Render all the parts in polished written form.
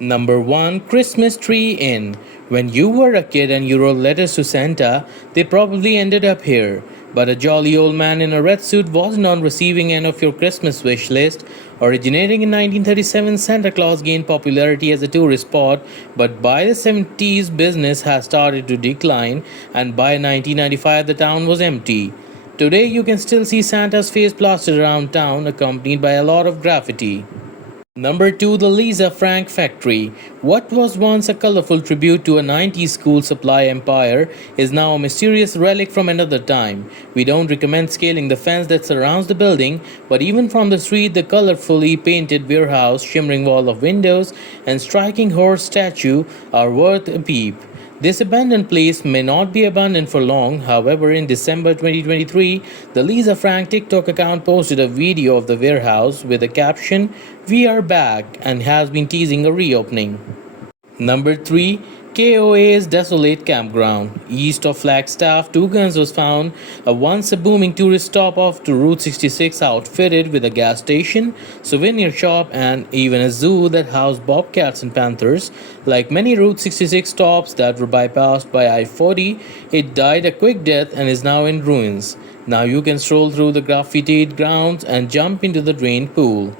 Number 1, Christmas Tree Inn. When you were a kid and you wrote letters to Santa, they probably ended up here. But a jolly old man in a red suit wasn't on receiving end of your Christmas wish list. Originating in 1937, Santa Claus gained popularity as a tourist spot, but by the 70s, business has started to decline, and by 1995, the town was empty. Today, you can still see Santa's face plastered around town, accompanied by a lot of graffiti. Number 2, the Lisa Frank Factory. What was once a colorful tribute to a 90s school supply empire is now a mysterious relic from another time. We don't recommend scaling the fence that surrounds the building, but even from the street, the colorfully painted warehouse, shimmering wall of windows, and striking horse statue are worth a peep. This abandoned place may not be abandoned for long. However, in December 2023, the Lisa Frank TikTok account posted a video of the warehouse with the caption, "We are back," and has been teasing a reopening. Number 3, KOA's desolate campground. East of Flagstaff, Two Guns was found, a once a booming tourist stop off to Route 66 outfitted with a gas station, souvenir shop, and even a zoo that housed bobcats and panthers. Like many Route 66 stops that were bypassed by I-40, it died a quick death and is now in ruins. Now you can stroll through the graffitied grounds and jump into the drained pool.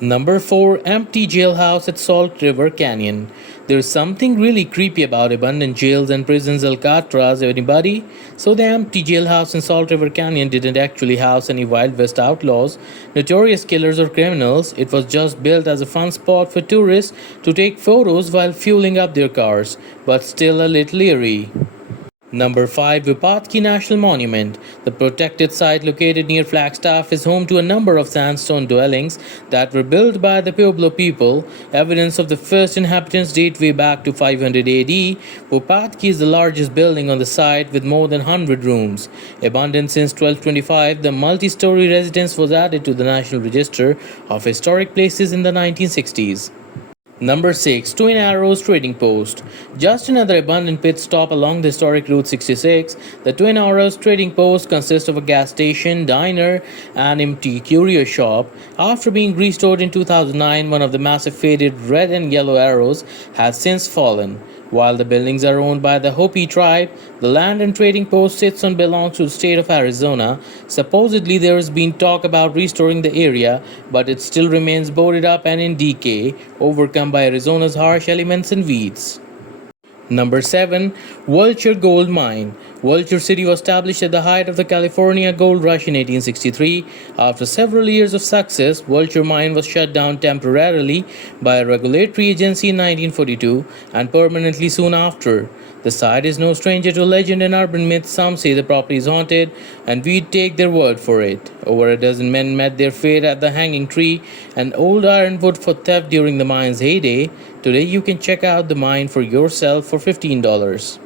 Number 4, empty jailhouse at Salt River Canyon. There's something really creepy about abandoned jails and prisons Alcatraz, anybody? So the empty jailhouse in Salt River Canyon didn't actually house any Wild West outlaws, notorious killers or criminals. It was just built as a fun spot for tourists to take photos while fueling up their cars, but still a little eerie. Number 5, Vipatki National Monument. The protected site located near Flagstaff is home to a number of sandstone dwellings that were built by the Pueblo people. Evidence of the first inhabitants date way back to 500 AD. Vipatki is the largest building on the site with more than 100 rooms. Abandoned since 1225, the multi-story residence was added to the National Register of Historic Places in the 1960s. Number 6, Twin Arrows Trading Post. Just another abandoned pit stop along the historic Route 66, the Twin Arrows Trading Post consists of a gas station, diner, and empty curio shop. After being restored in 2009, one of the massive faded red and yellow arrows has since fallen. While the buildings are owned by the Hopi tribe, the land and trading post sits on belongs to the state of Arizona. Supposedly there has been talk about restoring the area, but it still remains boarded up and in decay, overcome by Arizona's harsh elements and weeds. Number 7, Vulture Gold Mine. Vulture City was established at the height of the California gold rush in 1863. After several years of success, Vulture Mine was shut down temporarily by a regulatory agency in 1942 and permanently soon after. The site is no stranger to legend and urban myths. Some say the property is haunted, and we'd take their word for it. Over a dozen men met their fate at the Hanging Tree, an old ironwood for theft during the mine's heyday. Today you can check out the mine for yourself for $15.